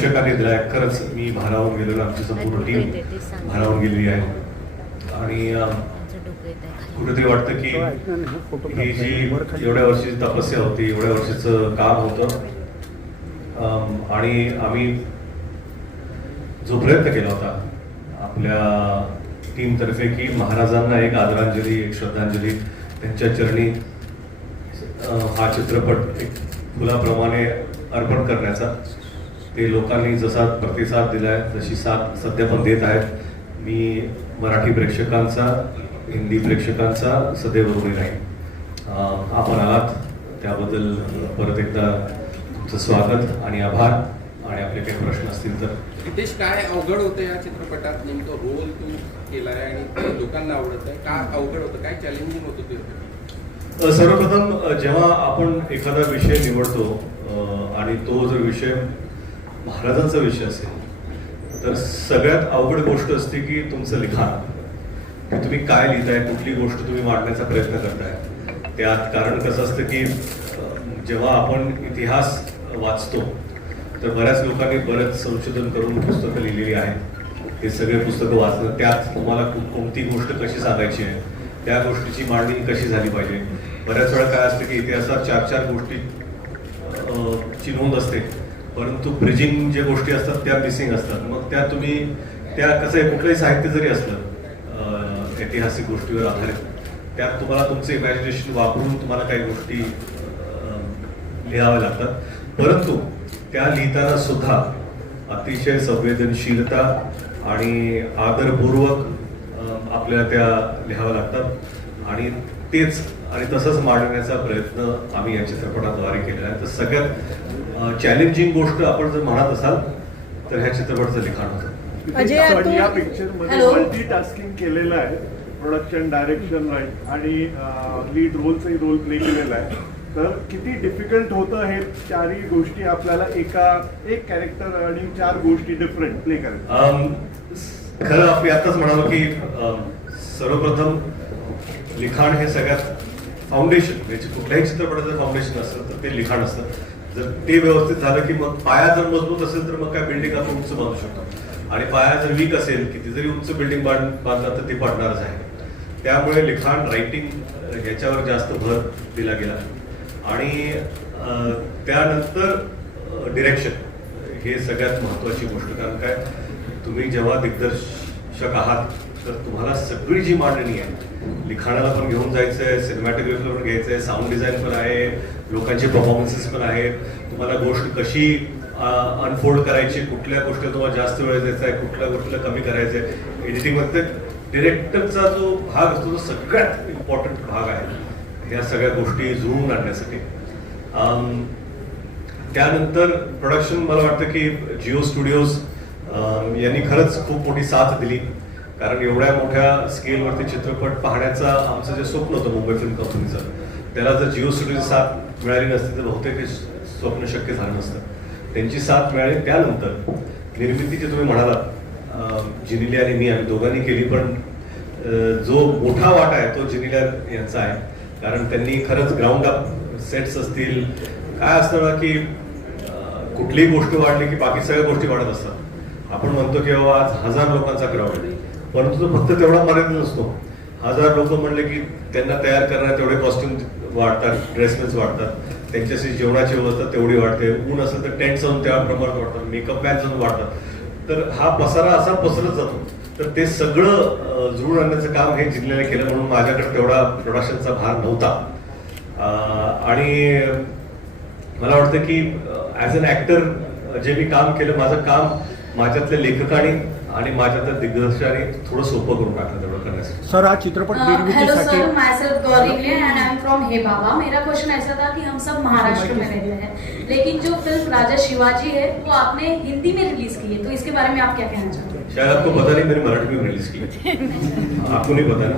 प्रेक्षकांनी दिला आहे. खरंच मी भारावून गेलेलो, आमची संपूर्ण टीम भारावून गेलेली आहे. आणि कुठेतरी वाटतं की ही जी एवढ्या वर्षाची तपस्या होती, एवढ्या वर्षाचं काम होतं, आणि आम्ही जो प्रयत्न केला होता आपल्या टीमतर्फे की महाराजांना एक आदरांजली, एक श्रद्धांजली, त्यांच्या चरणी हा चित्रपट एक फुलाप्रमाणे अर्पण करण्याचा, ते लोकांनी जसा प्रतिसाद दिला आहे तशी साथ सध्या पण देत आहेत. मी मराठी प्रेक्षकांचा, हिंदी प्रेक्षकांचा सदैव ऋणी राहील. आपण आलात त्याबद्दल परत एकदा तुमचं स्वागत आणि आभार. आणि आपले काही प्रश्न असतील तर. हितेश, काय अवघड होतं या चित्रपटात? नेमकं रोल तू केला आहे आणि लोकांना आवडत आहे, काय अवघड होतं, काय चॅलेंजिंग होतं ते? सर्वप्रथम जेव्हा आपण एखादा विषय निवडतो आणि तो जर विषय महाराजांचा विषय असेल तर सगळ्यात अवघड गोष्ट असते की तुमचं लिखाण, की तुम्ही काय लिहिताय, कुठली गोष्ट तुम्ही मांडण्याचा प्रयत्न करताय त्यात. कारण कसं असतं की जेव्हा आपण इतिहास वाचतो तर बऱ्याच लोकांनी बरेच संशोधन करून पुस्तकं लिहिलेली आहेत. ते सगळे पुस्तकं वाचणं, त्यात तुम्हाला कोणती गोष्ट कशी सांगायची आहे, त्या गोष्टीची मांडणी कशी झाली पाहिजे. बऱ्याच वेळा काय असतं की इतिहासात 4-4 गोष्टी ची नोंद असते, परंतु ब्रिजिंग जे गोष्टी असतात त्या मिसिंग असतात. मग त्या तुम्ही त्या कसं आहे, कुठलंही साहित्य जरी असलं ऐतिहासिक गोष्टीवर आधारित, त्यात तुम्हाला तुमचं इमॅजिनेशन वापरून तुम्हाला काही गोष्टी लिहाव्या लागतात. परंतु त्या लिहिताना सुद्धा अतिशय संवेदनशीलता आणि आदरपूर्वक आपल्याला त्या लिहाव्या लागतात. आणि तेच आणि तसंच मांडण्याचा प्रयत्न आम्ही या चित्रपटाद्वारे केलेला आहे. तर सगळ्यात चॅलेंजिंग गोष्ट आपण जर म्हणत असाल तर ह्या चित्रपटाचं लिखाण होतं. या पिक्चरमध्ये मल्टीटास्किंग केलेलं आहे, प्रोडक्शन, डायरेक्शन, राईट आणि लीड रोलचाही रोल प्ले केलेला आहे. तर किती डिफिकल्ट होतं हे चारही गोष्टी आपल्याला एक कॅरेक्टर आणि 4 गोष्टी डिफरंट प्ले करायचं? खरं आपण आताच म्हणालो की सर्वप्रथम लिखाण हे सगळ्यात फाउंडेशन, म्हणजे कुठल्याही चित्रपटाचं फाउंडेशन असतं तर ते लिखाण असतं. जर ते व्यवस्थित झालं की मग पाया जर मजबूत असेल तर मग काय बिल्डिंग आपण उंच बांधू शकतो. आणि पाया जर वीक असेल, किती जरी उंच बिल्डिंग बांधला तर ते पडणारच आहे. त्यामुळे लिखाण, रायटिंग याच्यावर जास्त भर दिला गेला. आणि त्यानंतर डिरेक्शन हे सगळ्यात महत्त्वाची गोष्ट. कारण काय, तुम्ही जेव्हा दिग्दर्शक आहात तर तुम्हाला सगळी जी मांडणी आहे, लिखाणाला पण घेऊन जायचं आहे, सिनेमॅटोग्राफीला पण घ्यायचं आहे, साऊंड डिझाईन पण आहे, लोकांचे परफॉर्मन्सेस पण आहेत, तुम्हाला गोष्ट कशी अनफोल्ड करायची, कुठल्या गोष्टीला तुम्हाला जास्त वेळ द्यायचा आहे, कुठल्या गोष्टीला कमी करायचं आहे. एडिटिंगमध्ये डिरेक्टरचा जो भाग असतो तो सगळ्यात इम्पॉर्टंट भाग आहे ह्या सगळ्या गोष्टी जुळवून आणण्यासाठी. त्यानंतर प्रोडक्शन, मला वाटतं की जिओ स्टुडिओज यांनी खरंच खूप मोठी साथ दिली. कारण एवढ्या मोठ्या स्केलवरती चित्रपट पाहण्याचं आमचं जे स्वप्न होतं मुंबई फिल्म कंपनीचं, त्याला जर जिओ स्टुडिओची साथ मिळाली नसती तर बहुतेक हे स्वप्न शक्य झालं नसतं. त्यांची साथ मिळाली. त्यानंतर निर्मितीचे तुम्ही म्हणालात, जिनिलिया आणि मी, आम्ही दोघांनी केली, पण जो मोठा वाटा आहे तो जिनिलिया यांचा आहे. कारण त्यांनी खरंच ग्राउंड अप सेट्स असतील, काय असतं ना की कुठलीही गोष्ट वाढली की बाकी सगळ्या गोष्टी वाढत असतात. आपण म्हणतो की बाबा आज 1000 लोकांचा ग्राउंड आहे, परंतु तो फक्त तेवढा मर्यादित नसतो. 1000 लोक म्हणले की त्यांना तयार करण्यात तेवढे कॉस्ट्युम वाढतात, ड्रेसमेन्स वाढतात, त्यांच्याशी जेवणाची व्यवस्था तेवढी वाढते, ऊन असेल तर टेंट जाऊन त्या प्रमाणात वाढतात, मेकअप मॅन जाऊन वाढतात. तर हा पसारा असा पसरत जातो. तर ते सगळं जुळून आणण्याचं काम हे जिल्ह्याने केलं, म्हणून माझ्याकडे तेवढा प्रोडक्शनचा भार नव्हता. आणि मला वाटतं की ॲज अन ॲक्टर जे मी काम केलं, माझं काम माझ्यातल्या लेखकाने आणि माझ्यातल्या दिग्दर्शकाने थोडं सोपं करून टाकलं तेवढं करण्यासाठी. सर, हा चित्रपट hello sir, my self Gauri and I am from हे बाबा. मेरा क्वेश्चन ऐसा था कि हम सब महाराष्ट्र में रहते हैं, लेकिन जो फिल्म राजा शिवाजी है वो आपने हिंदी में रिलीज की है, तो इसके बारे में आप क्या कहना चाहते हैं? शायद आपको पता नहीं, मैंने मराठी में रिलीज की है. आपको नहीं पता ना?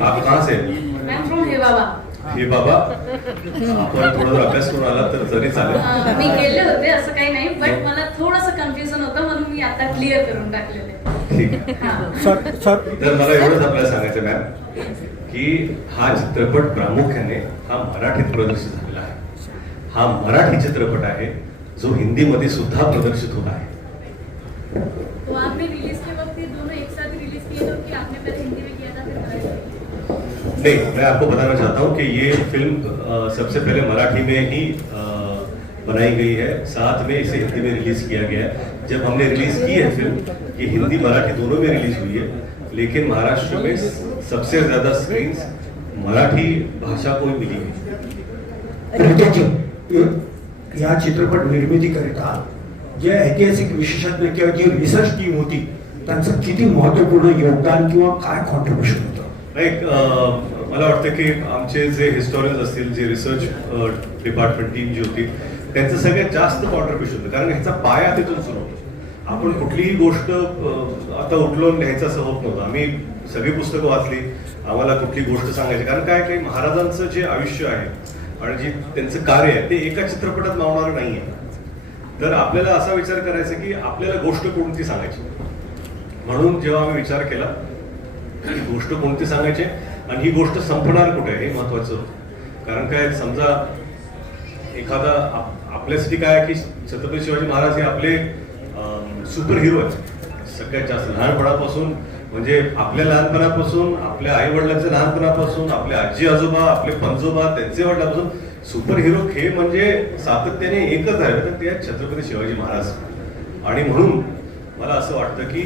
आप कहाँ से? आई एम फ्रॉम हे बाबा. हे बाबा, आपण थोडा अभ्यास करून आला तर जरी चालेल. मी गेले होते, असं काही नाही, बट मला थोडंसं कन्फ्युजन होतं म्हणून मी आता क्लिअर करून टाकलेले. ठीक आहे. तर मला एवढंच आपल्याला सांगायचं मॅम की हा चित्रपट प्रामुख्याने हा मराठीत प्रदर्शित झालेला आहे. हा मराठी चित्रपट आहे जो हिंदीमध्ये सुद्धा प्रदर्शित होत आहे. तो आपने रिलीज के वक्त ये दोनों एक साथ रिलीज किए थे कि आपने पहले हिंदी में किया था फिर मराठी में किया? नहीं, मैं आपको बताना चाहता हूँ कि ये फिल्म सबसे पहले मराठी में ही बनाई गई है, साथ में इसे हिंदी में रिलीज किया गया है. जब हमने रिलीज की है फिल्म, ये हिंदी मराठी दोनों में रिलीज हुई है, लेकिन महाराष्ट्र में सबसे ज्यादा स्क्रीन मराठी भाषा को मिली है. रितेशजी, या चित्रपट निर्मितीकरिता जे ऐतिहासिक विशेषज्ञ किंवा जी रिसर्च टीम होती त्यांचं किती महत्वपूर्ण योगदान किंवा काय कॉन्ट्रीब्युशन होतं? लाईक मला वाटतं की आमचे जे हिस्टॉरियन्स असतील, जे रिसर्च डिपार्टमेंट टीम जी होती, त्यांचं सगळ्यात जास्त कॉन्ट्रीब्युशन होतं, कारण ह्याचा पाया तिथून सुरू होतो. आपण कुठलीही गोष्ट आता उठलो लिहायचं असं होत नव्हतं. आम्ही सगळी पुस्तकं वाचली, आम्हाला कुठली गोष्ट सांगायची, कारण काय काही महाराजांचं जे आयुष्य आहे आणि जे त्यांचं कार्य आहे ते एका चित्रपटात मावणारं नाही आहे. तर आपल्याला असा विचार करायचा की आपल्याला गोष्ट कोणती सांगायची. म्हणून जेव्हा आम्ही विचार केला की गोष्ट कोणती सांगायची आणि ही गोष्ट संपणार कुठे हे महत्वाचं होतं. कारण काय समजा एखादा आपल्यासाठी काय आहे की छत्रपती शिवाजी महाराज हे आपले सुपर हिरो आहेत सगळ्यात जास्त. लहानपणापासून म्हणजे आपल्या लहानपणापासून, आपल्या आई वडिलांच्या लहानपणापासून, आपले आजी आजोबा, आपले पंजोबा, त्यांचे वडिलांपासून सुपर हिरो हे म्हणजे सातत्याने एकच आहे, तर ते आहेत छत्रपती शिवाजी महाराज. आणि म्हणून मला असं वाटतं की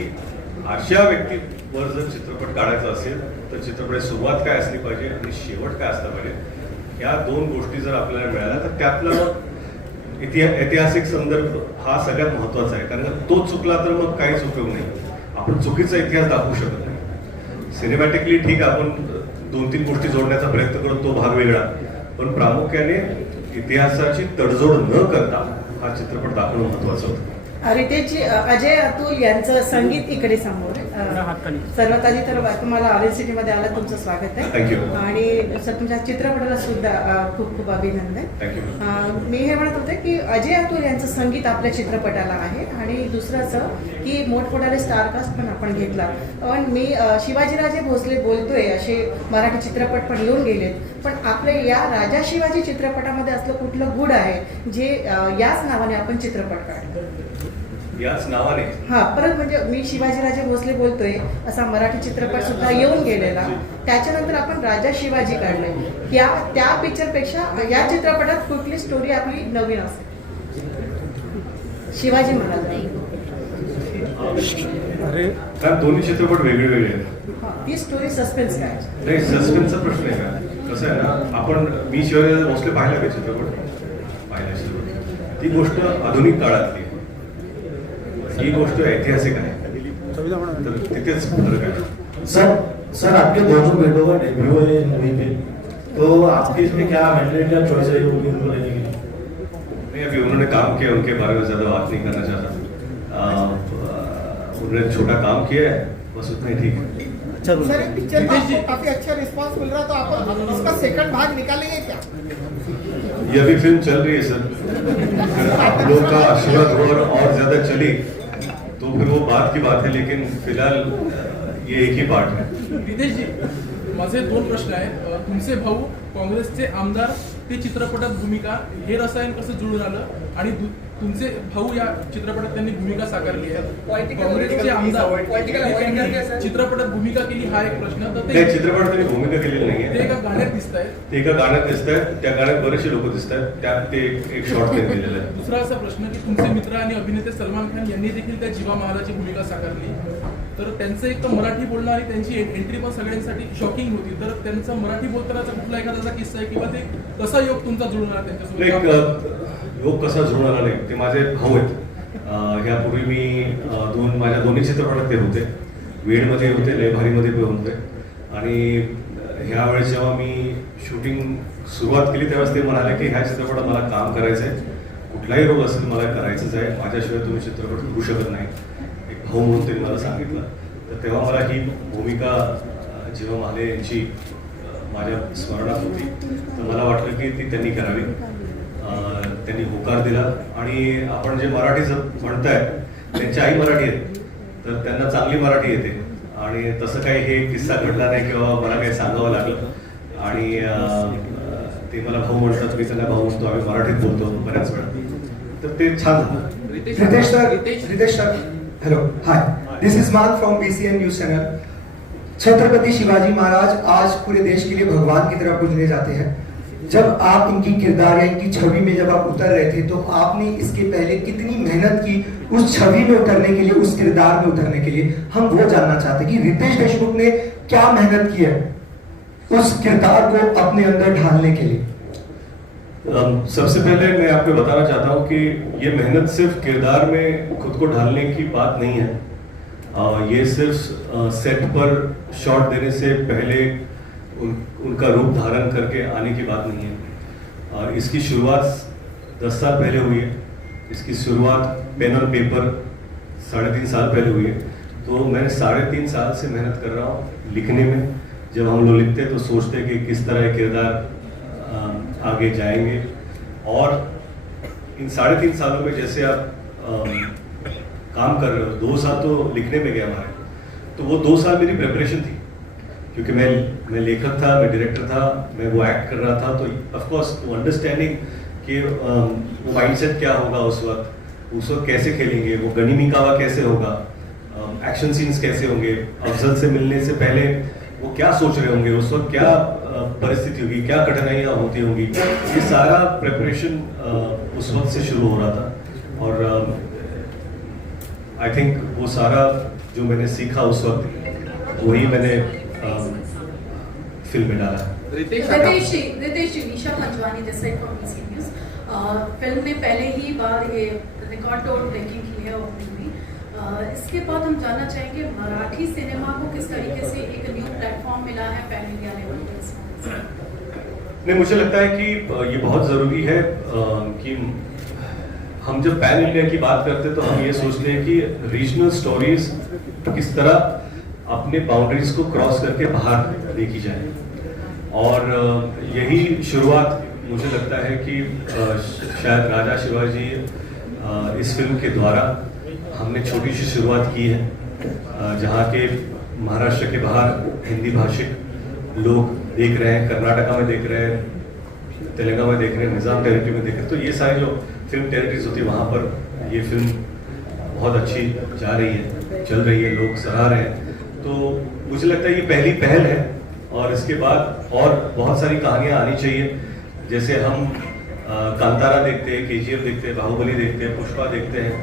अशा व्यक्तीवर जर चित्रपट काढायचा असेल तर चित्रपटाची सुरुवात काय असली पाहिजे आणि शेवट काय असला पाहिजे, या दोन गोष्टी जर आपल्याला मिळाल्या तर त्यातला ऐतिहासिक संदर्भ हा सगळ्यात महत्वाचा आहे. कारण तो चुकला तर मग काहीच उपयोग नाही. आपण चुकीचा इतिहास दाखवू शकत नाही. सिनेमॅटिकली ठीक आहे, आपण 2-3 गोष्टी जोडण्याचा प्रयत्न करून तो भाग वेगळा, पण प्रामुख्याने इतिहासाची तडजोड न करता हा चित्रपट दाखवणं महत्वाचं होतं. रितेशजी, अजय अतुल यांचं संगीत इकडे समोर. सर्वात आधी तर तुम्हाला ऑरेंज सिटीमध्ये आला तुमचं स्वागत आहे. थँक्यू. आणि सर तुमच्या चित्रपटाला सुद्धा खूप खूप अभिनंदन. थँक्यू. मी हे म्हणत होते की अजय अतुल यांचं संगीत आपल्या चित्रपटाला आहे आणि दुसरं असं की मोठमोठाले स्टारकास्ट पण आपण घेतला. पण मी शिवाजीराजे भोसले बोलतोय असे मराठी चित्रपट पण येऊन गेलेत, पण आपल्या या राजा शिवाजी चित्रपटामध्ये असलं कुठलं गुड आहे जे याच नावाने आपण चित्रपट काढतो? याच नावाने हा, परत म्हणजे मी शिवाजीराजे भोसले बोलतोय असा मराठी चित्रपट सुद्धा येऊन गेलेला, त्याच्यानंतर आपण राजा शिवाजी काढलाय. त्या पिक्चरपेक्षा या चित्रपटात कुठली स्टोरी आपली नवीन असेल? शिवाजी महाराज कारण दोन्ही चित्रपट वेगळे वेगळे आहेत. ती स्टोरी सस्पेन्स काय? नाही, सस्पेन्सचा प्रश्न आहे का? कसं आहे ना, आपण मी शिवाजी भोसले पाहिला का चित्रपट? पाहिला चित्रपट. ती गोष्ट आधुनिक काळातली, ही गोष्ट ऐतिहासिक आहे, तर तिथेच फरक आहे. सर आपके दोनों बेटों का डेब्यू है मूवी पे, तो आपकी इसमें क्या मेंटल क्या चॉइस है उनको लेने की? नहीं, अभी उन्होंने काम किया, उनके बारे में ज्यादा बात नहीं करना चाहता. उन्होंने छोटा काम किया है, बस उतना ही ठीक है. सर एक पिक्चर का आपको काफी अच्छा रिस्पांस मिल रहा है, तो आप इसका सेकंड भाग निकालेंगे क्या? ये अभी फिल्म चल रही है सर, आप लोग का आशीर्वाद हो और ज्यादा चली तो फिर वो बात की बात है, लेकिन फिलहाल ये एक ही पार्ट है. रितेशजी, माझे 2 प्रश्न आहेत. तुमचे भाऊ काँग्रेसचे आमदार, ते चित्रपटात भूमिका, हे रसायन कसं जुळून आलं? आणि तुमचे भाऊ या चित्रपटात त्यांनी भूमिका साकारली आहे. काँग्रेसचे आमदार त्यांनी चित्रपटात भूमिका केली, हा एक प्रश्न. तर त्या चित्रपटात त्यांनी भूमिका केलेली नाहीये. ते एका गाण्यात दिसत आहेत. ते एका गाण्यात दिसत आहेत, त्या गाण्यात बरेचसे लोक दिसत आहेत, त्यात ते एक शॉर्ट फिल्म दिलेलं आहे. दुसरा असा प्रश्न की तुमचे मित्र आणि अभिनेते सलमान खान यांनी देखील त्या जीवा महालाची भूमिका साकारली. तर त्यांचं एक तर मराठी बोलणं आणि त्यांची एंट्री पण सगळ्यांसाठी शॉकिंग होती. तर त्यांचा मराठी बोलतानाचा कुठला एखादा किस्सा आहे किंवा ते कसा योग तुमचा जुळून आला त्यांच्यासोबत? योग कसा जुळून आला नाही, ते माझे भाऊ आहेत. ह्यापूर्वी मी माझ्या दोन्ही चित्रपटात ते होते. वेडमध्ये होते, लय भारीमध्ये पण होते. आणि ह्या वेळेस जेव्हा मी शूटिंग सुरुवात केली त्यावेळेस ते म्हणाले की ह्या चित्रपटात मला काम करायचं आहे, कुठलाही रोल असेल मला करायचंच आहे, माझ्याशिवाय तुम्ही चित्रपट करू शकत नाही, एक भाऊ म्हणून त्यांनी मला सांगितलं. तर तेव्हा मला ही भूमिका जीवा महाले यांची माझ्या स्मरणात होती, तर मला वाटलं की ती त्यांनी करावी. त्यांनी होकार दिला. आणि आपण जे मराठी म्हणताय त्यांची आई मराठी आहेत, तर त्यांना चांगली मराठी येते. आणि तसं काही हे किस्सा घडला नाही किंवा मला काही सांगावं लागलं. आणि ते मला भाऊ म्हणतात, मी त्यांना भाऊ म्हणतो, आम्ही मराठीत बोलतो बऱ्याच वेळा. तर ते छान झालं. Ritesh sir, hello, hi, this is Maan from BCN news channel. Chhatrapati Shivaji Maharaj आज पूरे देश के लिए भगवान की तरह पूजने जाते हैं. जब आप इनकी किरदार या इनकी छवि में जब आप उतर रहे थे तो आपने इसके पहले कितनी मेहनत की उस छवि में उतरने के लिए, उस किरदार में उतरने के लिए? हम वो जानना चाहते हैं कि रितेश देशमुख ने क्या मेहनत की है उस किरदार को अपने अंदर ढालने के लिए. सबसे पहले मैं आपको बताना चाहता हूँ कि ये मेहनत सिर्फ किरदार में खुद को ढालने की बात नहीं है. ये सिर्फ सेट पर शॉट देने से पहले उनका रूप धारण करके आने की बात नहीं है. इसकी शुरुआत 10 साल पहले हुई है. इसकी शुरुआत पेन और पेपर 3.5 साल पहले हुई है. तो मैं 3.5 साल से मेहनत कर रहा हूँ लिखने में. जब हम लोग लिखते हैं तो सोचते हैं कि किस तरह किरदार आगे जाएंगे, और इन 3.5 सालों में जैसे आप काम कर रहे हो, 2 साल तो लिखने में गया हमारे, तो वो 2 साल मेरी प्रिपरेशन थी, क्योंकि मैं लेखक था, मैं डायरेक्टर था, मैं वो एक्ट कर रहा था. तो ऑफ कोर्स अंडरस्टैंडिंग कि वो माइंडसेट क्या होगा उस वक्त कैसे खेलेंगे, वो गनी मिकावा कैसे होगा, एक्शन सीन्स कैसे होंगे, अफजल से मिलने से पहले वो क्या सोच रहे होंगे, उस वक्त क्या परिस्थिति होगी, क्या कठिनाइयाँ होती होंगी, ये सारा प्रिपरेशन उस वक्त से शुरू हो रहा था. और आई थिंक वो सारा जो मैंने सीखा उस वक्त वही मैंने फिल्म में डाला. Ritesh ji, Nisha Panjwani this side from BCN news. Film ने पहले ही बार ये रिकॉर्ड तोड़ ब्रेकिंग की है और मूवी. इसके बाद हम जानना चाहेंगे मराठी सिनेमा को किस तरीके से एक न्यू प्लेटफॉर्म मिला है पैन इंडिया लेवल पे. नहीं, मुझे लगता है कि ये बहुत ज़रूरी है कि हम जब पैन इंडिया की बात करते हैं तो हम ये सोचते हैं कि रीजनल स्टोरीज किस तरह अपने बाउंड्रीज को क्रॉस करके बाहर लेकी जाए. और यही शुरुआत मुझे लगता है कि शायद राजा शिवाजी इस फिल्म के द्वारा हमने छोटी सी शुरुआत की है, जहाँ के महाराष्ट्र के बाहर हिंदी भाषिक लोग देख रहे हैं, कर्नाटका में देख रहे हैं, तेलंगाना में देख रहे हैं, निज़ाम टेरिटरी में देख रहे हैं. तो ये सारी जो फिल्म टेरिटरीज होती है वहाँ पर ये फिल्म बहुत अच्छी जा रही है, चल रही है, लोग सराह रहे हैं. तो मुझे लगता है ये पहली पहल है, और इसके बाद और बहुत सारी कहानियाँ आनी चाहिए. जैसे हम कांतारा देखते हैं, KGF देखते हैं, बाहुबली देखते हैं, पुष्पा देखते हैं,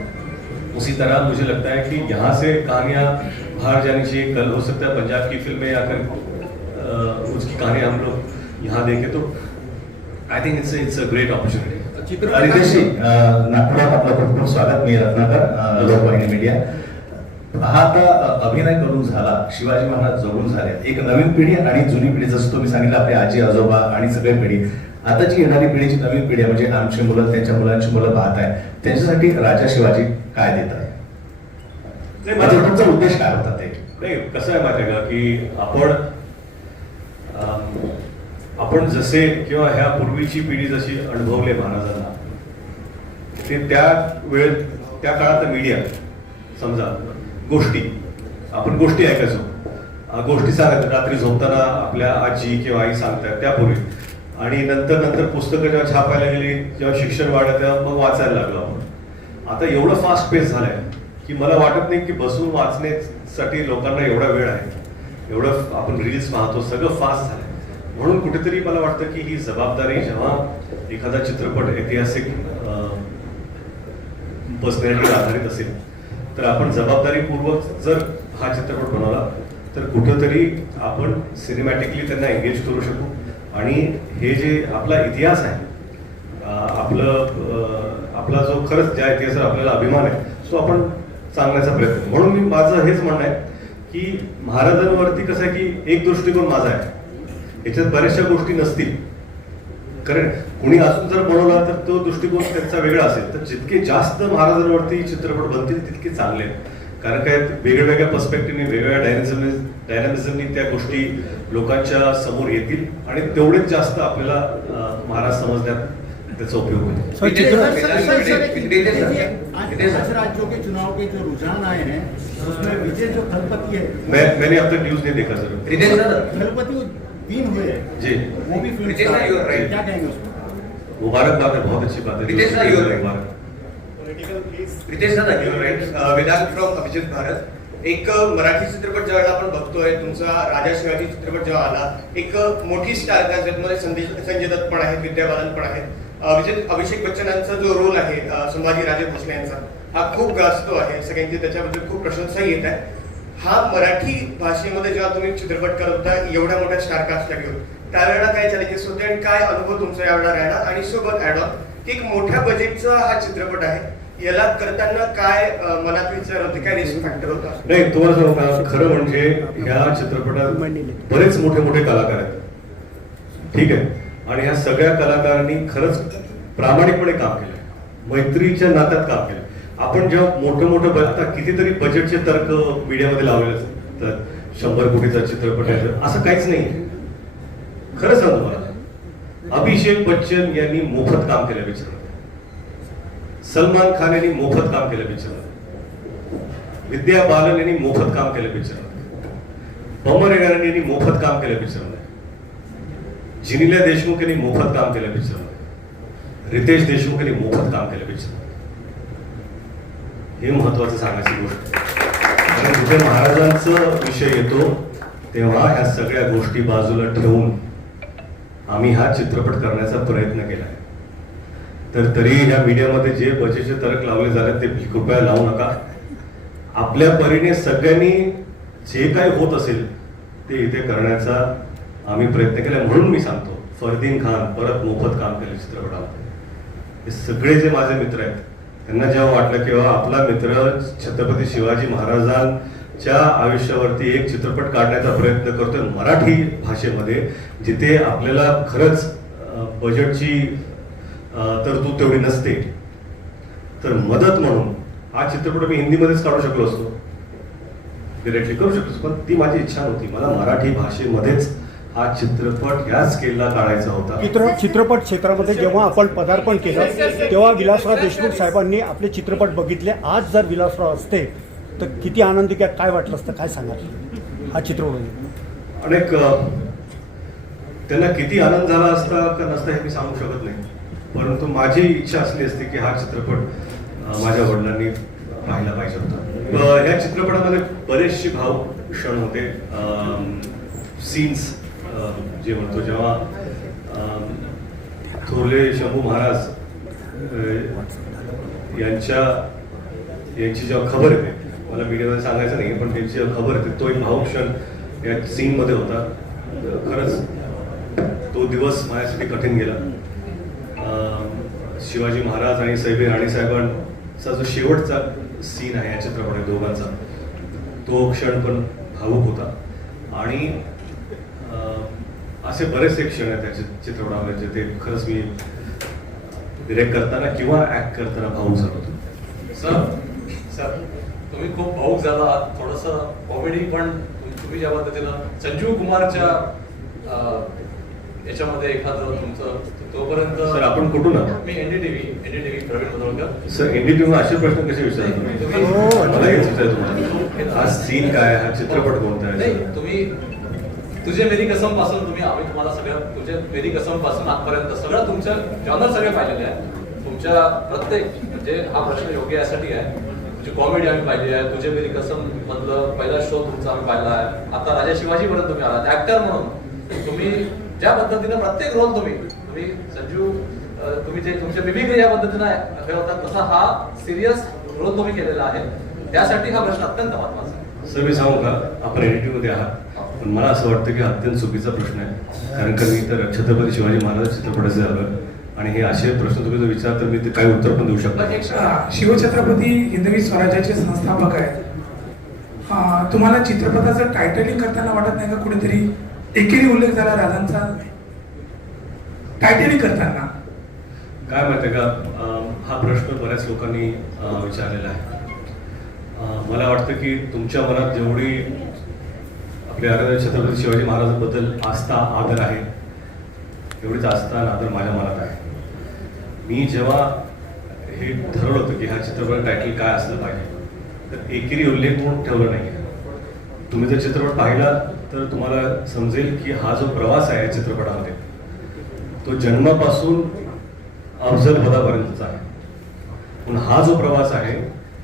उसी तरह मुझे लगता है कि यहाँ से कहानियाँ बाहर जानी चाहिए. कल हो सकता है पंजाब की फिल्में या फिर उसकी कहानियाँ हम लोग यहाँ देखें. तो I think it's a great opportunity. Ritesh ji, नागपुरात आपलं खूप खूप स्वागत. मी रत्नाकर, लोकवाहिनी मीडिया. हा आता अभिनय करून झाला, शिवाजी महाराज जगून झाले. एक नवीन पिढी आणि जुनी पिढी, जसं तुम्ही सांगितलं आपले आजी आजोबा आणि सगळी पिढी, आता जी येणारी पिढीची नवीन पिढी म्हणजे आमची मुलं, त्यांच्या मुलांची मुलं पाहत आहे, त्यांच्यासाठी राजा शिवाजी काय देत आहे? म्हणजे तुमचा उद्देश काय होता ते? नाही, कसं आहे माहिती आहे का की आपण जसे किंवा ह्या पूर्वीची पिढी जशी अनुभवले महाराजांना, ते त्या काळात मीडिया, समजा आपण गोष्टी ऐकायचो, गोष्टी सांगत रात्री झोपताना आपल्या आजी किंवा आई सांगतात त्यापूर्वी, आणि नंतर पुस्तकं जेव्हा छापायला गेली, जेव्हा शिक्षण वाढलं तेव्हा मग वाचायला लागलो आपण. आता एवढं फास्ट पेस झालंय की मला वाटत नाही की बसून वाचण्यासाठी लोकांना एवढा वेळ आहे. एवढं आपण रील्स पाहतो, सगळं फास्ट झालंय. म्हणून कुठेतरी मला वाटतं की ही जबाबदारी, जेव्हा एखादा चित्रपट ऐतिहासिक पर्सनॅलिटीवर आधारित असेल तर आपण जबाबदारीपूर्वक जर हा चित्रपट बनवला तर कुठेतरी आपण सिनेमॅटिकली त्यांना एंगेज करू शकू. आणि हे जे आपला इतिहास आहे, आपला जो खरंच ज्या इतिहासावर आपल्याला अभिमान आहे तो आपण सांगण्याचा प्रयत्न. म्हणून मी माझं हेच म्हणणं आहे की महाराजांवरती कसं आहे की एक दृष्टिकोन माझा आहे, याच्यात बऱ्याचशा गोष्टी नसतील, कारण कुणी अजून जर बनवला तर तो दृष्टिकोन त्यांचा वेगळा असेल. तर जितके जास्त महाराजांवरती चित्रपट बनतील तितके चांगले, कारण काय वेगवेगळ्या पर्स्पेक्टिव्हने, वेगवेगळ्या डायनॅमिझमनी त्या गोष्टी लोकांच्या समोर येतील आणि तेवढेच जास्त आपल्याला महाराज समजण्यात त्याचा उपयोग होईल. आज राज्यों के चुनाव के जो रुझान आए हैं उसमें विजय जो थलपति है, मैंने अब तक न्यूज नहीं देखा सर. थलपति 3 हुए हैं जी, वो भी फिल्म क्या कहेंगे उसको? मुबारकबाद है, बहुत अच्छी बात है. रितेश दादा वेदांत फ्रॉम अभिजित भारत. एक मराठी चित्रपट ज्यावेळेला आपण बघतोय तुमचा राजा शिवाजी चित्रपट जेव्हा आला, एक मोठी स्टार ज्यामध्ये संजय दत्त पण आहेत, विद्या बालन पण आहेत, अभिषेक बच्चनांचा जो रोल आहे संभाजी राजे भोसले यांचा, हा खूप गाजतो आहे, सगळ्यांची त्याच्याबद्दल खूप प्रशंसा येत आहे. हा मराठी भाषेमध्ये जेव्हा तुम्ही चित्रपट करत होता एवढ्या मोठ्या स्टार कास्टला घेऊन, त्यावेळेला काय चॅलेंजेस होते आणि काय अनुभव तुमचा यावेळेला राहिला? आणि सोबत ऍड ऑन की एक मोठ्या बजेटचा हा चित्रपट आहे, याला करताना काय मनात विचार होते, काय रिस्क फॅक्टर होता? नाही, तुम्हाला सांगू का, खरं म्हणजे ह्या चित्रपटात बरेच मोठे मोठे कलाकार आहेत, ठीक आहे, आणि ह्या सगळ्या कलाकारांनी खरंच प्रामाणिकपणे काम केलं, मैत्रीच्या नात्यात काम केलं. आपण जेव्हा मोठं आता कितीतरी बजेटचे तर्क मीडियामध्ये लावलेले असतात, 100 कोटीचा चित्रपट आहे, असं काहीच नाही. खरं सांगतो मला, अभिषेक बच्चन यांनी मोफत काम केलं पिक्चरमध्ये, सलमान खान यांनी मोफत काम केलं पिक्चरमध्ये, विद्या बालन यांनी मोफत काम केलं पिक्चरमध्ये, बमन येणाऱ्यांनी यांनी मोफत काम केलं पिक्चरमध्ये, जिनिल्या देशमुख यांनी मोफत काम केलं पिक्चरमध्ये, रितेश देशमुख यांनी मोफत काम केलं पिक्चरमध्ये. हे महत्वाचं सांगायची गोष्ट. आणि जिथे महाराजांचा विषय येतो तेव्हा ह्या सगळ्या गोष्टी बाजूला ठेवून आम्ही हा चित्रपट करण्याचा प्रयत्न केला आहे. तर तरी ह्या मीडियामध्ये जे बजेटचे तर्क लावले झाले ते कृपया लावू नका. आपल्या परीने सगळ्यांनी जे काही होत असेल ते इथे करण्याचा आम्ही प्रयत्न केला. म्हणून मी सांगतो, फरदीन खान परत मोफत काम केलं चित्रपटामध्ये. हे सगळे जे माझे मित्र आहेत त्यांना जेव्हा वाटलं की आपला मित्र छत्रपती शिवाजी महाराजांच्या आयुष्यावरती एक चित्रपट काढण्याचा प्रयत्न करतोय मराठी भाषेमध्ये, जिथे आपल्याला खरंच बजेटची तरतूद तेवढी नसते, तर मदत म्हणून हा चित्रपट मी हिंदीमध्येच काढू शकलो असतो, डिरेक्टली करू शकतो, पण ती माझी इच्छा नव्हती. मला मराठी भाषेमध्येच हा चित्रपट ह्या स्केलला काढायचा होता. चित्रपट क्षेत्रामध्ये जेव्हा आपण पदार्पण केलं तेव्हा विलासराव देशमुख साहेबांनी आपले चित्रपट बघितले. आज जर विलासराव असते तर किती आनंदी काय वाटलं असतं, काय सांगाल हा चित्रपट? अनेक त्यांना किती आनंद झाला असता का नसता हे मी सांगू शकत नाही, परंतु माझी इच्छा असली असती की हा चित्रपट माझ्या वडिलांनी पाहायला पाहिजे होता. ह्या चित्रपटामध्ये बरेचसे भाव क्षण होते, सीन्स जे म्हणतो जेव्हा थोरले शंभू महाराज यांची जेव्हा खबर येते, मला मीडियामध्ये सांगायचं नाही पण त्यांची जेव्हा खबर येते तो एक भावक्षण या सीन मध्ये होता. खरंच तो दिवस माझ्यासाठी कठीण गेला. शिवाजी महाराज आणि सैबे राणीसाहेबांचा जो शेवटचा सीन आहे या चित्रपटात दोघांचा, तो क्षण पण भावूक होता. आणि असे बरेचसे क्षण आहेत त्या चित्रपटामध्ये जे ते खरंच मी डिरेक्ट करताना किंवा ऍक्ट करताना भावूक झालो होतो. सर तुम्ही खूप भावूक झाला, थोडंसं कॉमेडी पण तुम्ही ज्या पद्धतीनं संजीव कुमारच्या याच्यामध्ये एखादं तुमचं तोपर्यंत. सर आपण कुठून आहात? मी NDTV Praveen Mudholkar. Sir NDTV असे प्रश्न कसे विचारतो? मला हेच विचारतो तुम्हाला, हा सीन काय, हा चित्रपट कोणता आहे? तुम्ही तुझे मेरी कसम पासून आम्ही तुम्हाला सगळं तुझे मेरी कसम पासून आजपर्यंत सगळं तुमच्या जॉनर सगळे पाहिलेले आहे. तुमच्या प्रत्येक म्हणजे हा प्रश्न योग्य यासाठी आहे. तुझी कॉमेडी आम्ही पाहिली आहे, तुझे मेरी कसम मधलं पहिला शो तुमचा आम्ही पाहिला आहे. आता राजा शिवाजी पर्यंत तुम्ही आलात ऍक्टर म्हणून. तुम्ही ज्या पद्धतीनं प्रत्येक रोल तुम्ही संजीव तुम्ही जे तुमच्या मिमिक्री या पद्धतीनं हे होतात तसा हा सिरियस रोल तुम्ही केलेला आहे. त्यासाठी हा प्रश्न अत्यंत महत्वाचा आहे. सर मी सांगू का, आपण एनडीटीव्ही मध्ये आहात पण मला असं वाटतं की हा अत्यंत चुकीचा प्रश्न आहे. कारण का मी तर छत्रपती शिवाजी महाराज चित्रपटाचे आलोय आणि हे असे प्रश्न तुम्ही जर विचार तर मी ते काही उत्तर पण देऊ शकतो. शिवछत्रपती हिंदवी स्वराज्याचे संस्थापक आहेत. तुम्हाला चित्रपटाचं टायटलिंग करताना वाटत नाही का कुठेतरी एकेरी उल्लेख झाला राजांचा टायटलिंग करताना? काय माहिती का, हा प्रश्न बऱ्याच लोकांनी विचारलेला आहे. मला वाटतं की तुमच्या मनात जेवढी आपल्या छत्रपती शिवाजी महाराजांबद्दल आस्था आदर आहे तेवढीच आस्था आणि आदर माझ्या मनात आहे. मी जेव्हा हे ठरवलं होतं की ह्या चित्रपट टायटल काय असलं पाहिजे तर एकेरी उल्लेख म्हणून ठेवलं नाही. तुम्ही जर चित्रपट पाहिला तर तुम्हाला समजेल की हा जो प्रवास आहे या चित्रपटामध्ये तो जन्मापासून अफजल पदापर्यंतचा आहे. पण हा जो प्रवास आहे,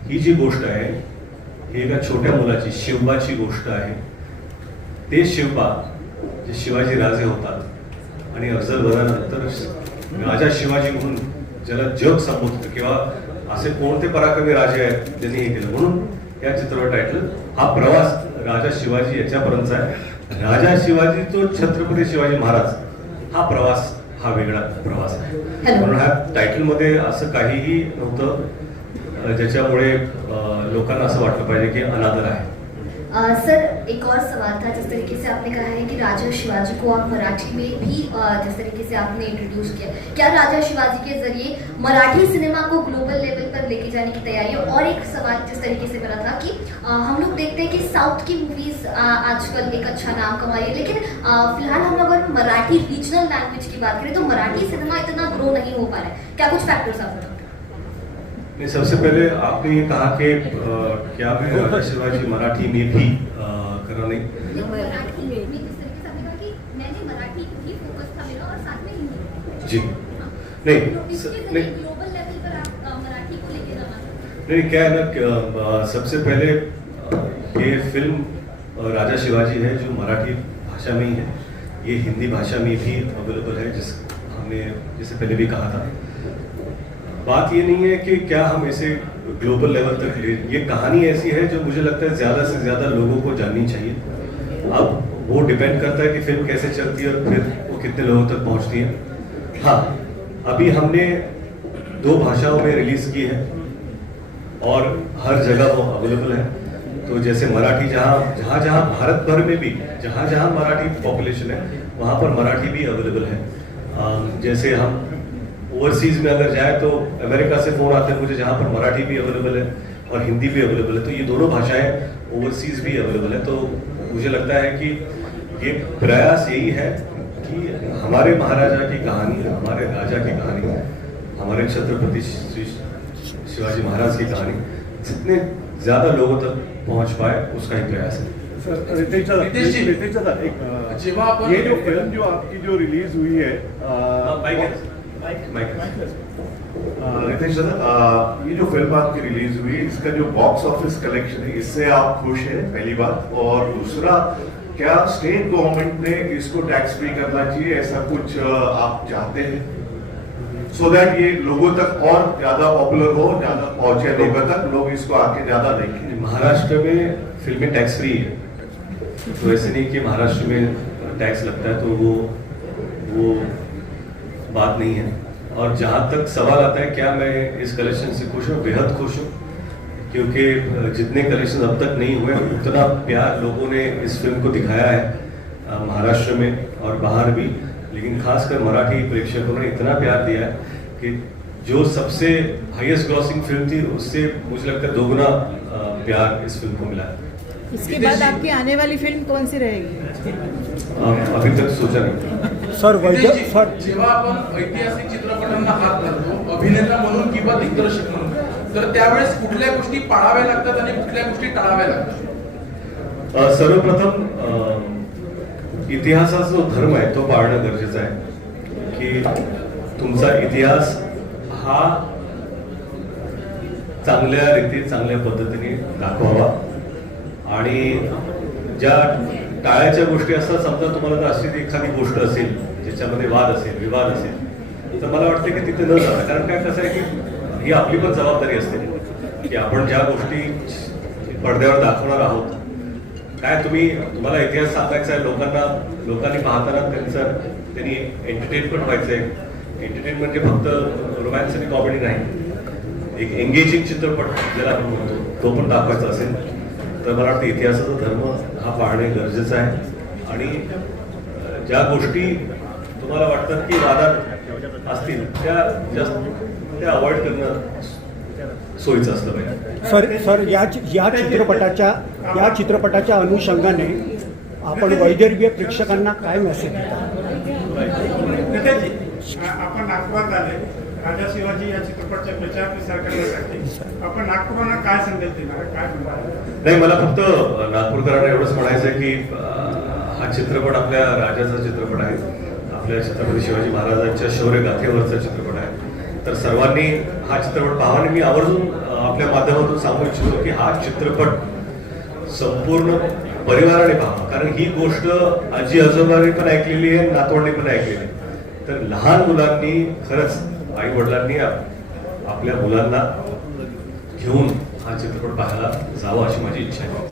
ही जी गोष्ट आहे, ही एका छोट्या मुलाची, शिवबाची गोष्ट आहे. ते शिवबा जे शिवाजी राजे होतात आणि अफजल बदानंतर राजा शिवाजी म्हणून ज्याला जग संबोधतं किंवा असे कोणते पराक्रमी राजे आहेत ज्यांनी हे केलं, म्हणून या चित्रपट टायटल हा प्रवास राजा शिवाजी याच्यापर्यंतचा आहे. राजा शिवाजी तो छत्रपती शिवाजी महाराज हा प्रवास हा वेगळा प्रवास आहे. म्हणून ह्या टायटलमध्ये असं काहीही नव्हतं ज्याच्यामुळे लोकांना असं वाटलं पाहिजे की अनादर आहे. सर, एक और सवाल था. जिस तरीके से आपने कहा है कि राजा शिवाजी को आप मराठी में भी जिस तरीके से आपने इंट्रोड्यूस किया, क्या राजा शिवाजी के जरिए मराठी सिनेमा को ग्लोबल लेवल पर लेके जाने की तैयारी है? और एक सवाल जिस तरीके से बना था कि हम लोग देखते हैं कि साउथ की मूवीज आजकल एक अच्छा नाम कमा रही है, लेकिन फिलहाल हम लोग अगर मराठी रीजनल लैंग्वेज की बात करें तो मराठी सिनेमा इतना ग्रो नहीं हो पा रहा है. क्या कुछ फैक्टर्स आप बताओ? नहीं, सबसे पहले आपने ये कहा कि क्या मैं राजा शिवाजी मराठी में भी करा नहीं. मराठी में जिस तरीके से आपने कहा कि मैंने मराठी ही फोकस था मेरा और साथ में हिंदी. जी नहीं ग्लोबल लेवल पर आप मराठी को लेके जाना चाहते नहीं, क्या है ना कि, सबसे पहले ये फिल्म राजा शिवाजी है जो मराठी भाषा में ही है. ये हिंदी भाषा में भी अवेलेबल है, जिसे पहले भी कहा था. बात ये नहीं है कि क्या हम इसे ग्लोबल लेवल तक ले, ये कहानी ऐसी है जो मुझे लगता है ज़्यादा से ज़्यादा लोगों को जाननी चाहिए. अब वो डिपेंड करता है कि फिल्म कैसे चलती है और फिर वो कितने लोगों तक पहुंचती है. हाँ, अभी हमने 2 भाषाओं में रिलीज़ की है और हर जगह वो अवेलेबल है. तो जैसे मराठी जहाँ जहाँ भारत भर में भी जहाँ मराठी पॉपुलेशन है वहाँ पर मराठी भी अवेलेबल है. जैसे हम ओवरसीज में अगर जाए तो अमेरिका से फोन आते हैं मुझे जहाँ पर मराठी भी अवेलेबल है और हिंदी भी अवेलेबल है. तो ये दोनों भाषाएं ओवरसीज भी अवेलेबल है. तो मुझे लगता है कि ये प्रयास यही है कि हमारे महाराजा की कहानी, हमारे राजा की कहानी, हमारे छत्रपति श्री शिवाजी महाराज की कहानी जितने ज़्यादा लोगों तक पहुँच पाए उसका ही प्रयास है. सर रितेश दादा, एक ये जो फिल्म जो आपकी जो रिलीज हुई है रितेश दादा, ये जो फिल्म आपकी रिलीज हुई है इसका जो बॉक्स ऑफिस कलेक्शन है इससे आप खुश हैं, पहली बात. और दूसरा, क्या स्टेट गवर्नमेंट ने इसको टैक्स फ्री करना चाहिए, ऐसा कुछ आप चाहते हैं, सो दैट ये लोगों तक और ज्यादा पॉपुलर हो, ज्यादा पहुंचे लोगों तक, लोग इसको आके ज्यादा देखें. महाराष्ट्र में फिल्में टैक्स फ्री है, तो ऐसे नहीं कि महाराष्ट्र में टैक्स लगता है, तो वो बात नहीं है. और जहाँ तक सवाल आता है क्या मैं इस कलेक्शन से खुश हूँ, बेहद खुश हूँ, क्योंकि जितने कलेक्शन अब तक नहीं हुए उतना प्यार लोगों ने इस फिल्म को दिखाया है महाराष्ट्र में और बाहर भी. लेकिन खासकर मराठी प्रेक्षकों ने इतना प्यार दिया है कि जो सबसे हाईएस्ट ग्रॉसिंग फिल्म थी उससे मुझे लगता है 2 गुना प्यार इस फिल्म को मिला है. इसके बाद आपकी आने वाली फिल्म कौन सी रहेगी? अभी तक सोचा नहीं. सर जेव्हा आपण ऐतिहासिक चित्रपटांना हात घालतो अभिनेता म्हणून किंवा दिग्दर्शक म्हणून, तर त्यावेळेस कुठल्या गोष्टी पाळाव्या लागतात आणि कुठल्या गोष्टी टाळाव्या लागतात? सर्वप्रथम इतिहासाचा जो धर्म आहे तो पाळणं गरजेचं आहे की तुमचा इतिहास हा चांगल्या रीती चांगल्या पद्धतीने दाखवावा. आणि ज्या टाळ्याच्या गोष्टी असतात, समजा तुम्हाला जर अशी एखादी गोष्ट असेल ज्याच्यामध्ये वाद असेल, विवाद असेल, तर मला वाटतं की तिथे न जाता, कारण काय कसं आहे की ही आपली पण जबाबदारी असते की आपण ज्या गोष्टी पडद्यावर दाखवणार आहोत, काय तुम्हाला इतिहास सांगायचा आहे लोकांनी पाहताना त्यांनी एंटरटेन पण व्हायचं आहे. एंटरटेन म्हणजे फक्त रोमॅन्स आणि कॉमेडी नाही, एक एंगेजिंग चित्रपट ज्याला आपण म्हणतो तो पण दाखवायचा असेल तर मला वाटतं इतिहासाचा धर्म हा पाळणे गरजेचं आहे. आणि ज्या गोष्टी तुम्हाला वाटतात की वादात असतील त्या अवॉइड करणं सोयीचं असतं पाहिजे. सर या चित्रपटाच्या अनुषंगाने आपण वैदर्भीय प्रेक्षकांना काय मेसेज देता? आपण नागपुरात आले, राजा शिवाजी या चित्रपटाचा प्रचार प्रसार करण्यासाठी आपण नागपुरांना काय संदेश देणार, काय म्हणणार? नाही, मला फक्त नागपूरकरांना एवढंच म्हणायचं आहे की हा चित्रपट आपल्या राजाचा चित्रपट आहे, आपल्या छत्रपती शिवाजी महाराजांच्या शौर्य गाथेवरचा चित्रपट आहे. तर सर्वांनी हा चित्रपट पाहावा आणि मी आवर्जून आपल्या माध्यमातून सांगू इच्छितो की हा चित्रपट संपूर्ण परिवाराने पाहावा, कारण ही गोष्ट आजी आजोबांनी पण ऐकलेली आहे, नातवंडांनी पण ऐकलेली आहे. तर लहान मुलांनी खरंच आई वडिलांनी आपल्या मुलांना घेऊन हा चित्रपट पाहायला जावा अशी माझी इच्छा आहे.